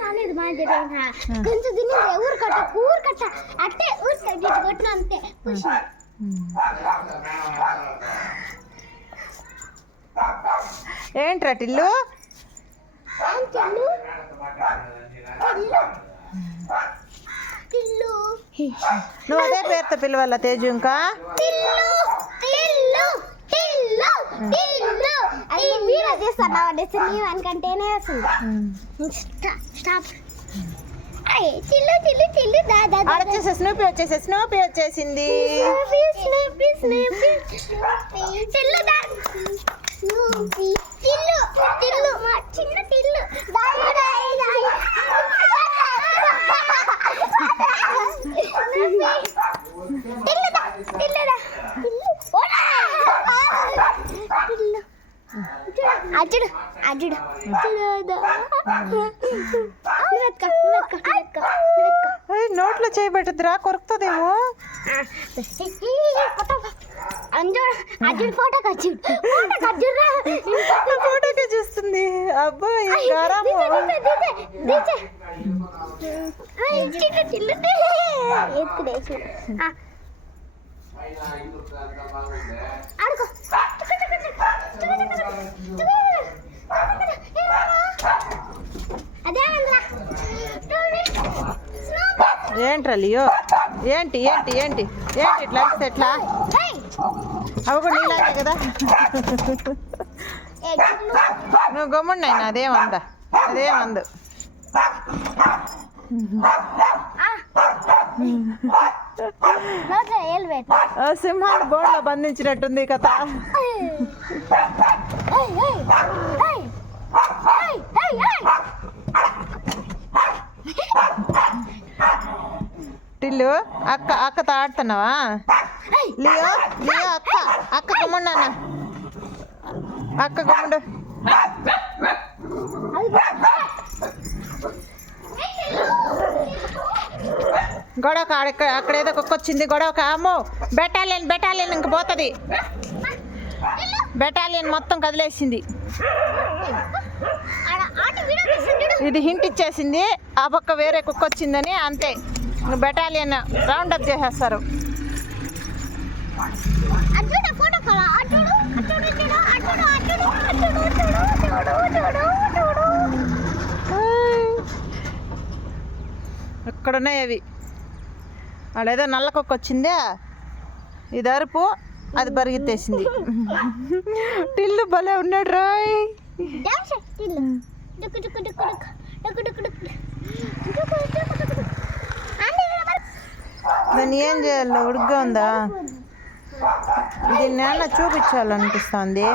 రాలేదు మా కొంచెం ఊరు కట్ట ఊరు కట్ట. అట్టే ఊరు కట్టి కొట్టిన అంతే. ఏంట్రా టిల్లు? నువ్వు అదే పేరుతో పిలవాల తేజు ఇంకా? చేస్తున్నావు డెస్టినీ వన్ కంటేనే వస్తుంది. Hmm. స్టాప్. చిల్లు చిల్లు చిల్లు దాదా వచ్చేసి స్నూపీ వచ్చేసి స్నూపీ వచ్చేసింది. స్నూపీ స్నూపీ చిల్లు స్నూపీ చిల్లు చిల్లు మా చిన్న చిల్లు. తిల్లుదా తిల్లుదా అజుడు అజుడు. నోట్లో చేయబెట్టద్దురా కొరుకుతుందేమో. ఫోటోకి చూస్తుంది. అబ్బో ఏంట్రా లియో? ఏంటి ఏంటి ఏంటి? ఏంటి ఇట్లా అరిస్తే ఎట్లా? అవి కూడా నీలాగే కదా? నువ్వు గమ్ముండి అయినా అదేమందా అదేమందు సింహాన్ని బోన్లో బంధించినట్టుంది కథ. టిల్లు అక్క అక్కతో ఆడుతున్నావా? లియో లియో అక్క అక్క గమ్ముండు అక్క గమ్ముండు. గొడవక అక్కడ అక్కడ ఏదో కుక్క వచ్చింది గొడవక అమ్మో బెటాలియన్ బెటాలియన్ ఇంక పోతుంది. బెటాలియన్ మొత్తం కదిలేసింది. ఇది హింట్ ఇచ్చేసింది ఆ పక్క వేరే కుక్క వచ్చిందని అంతే. బెటాలియన్ రౌండ్ అప్ చేసేస్తారు. ఇక్కడ ఉన్నాయి అవి? నల్ల కొక్క వచ్చిందే? ఇది అరుపు అది పరిగెత్తేసింది. టిల్లు. భలే ఉన్నాడు రాయ్. దాన్ని ఏం చేయాలి ఉడిగ్గా ఉందా? దీన్ని ఏమన్నా చూపించాలనిపిస్తుంది?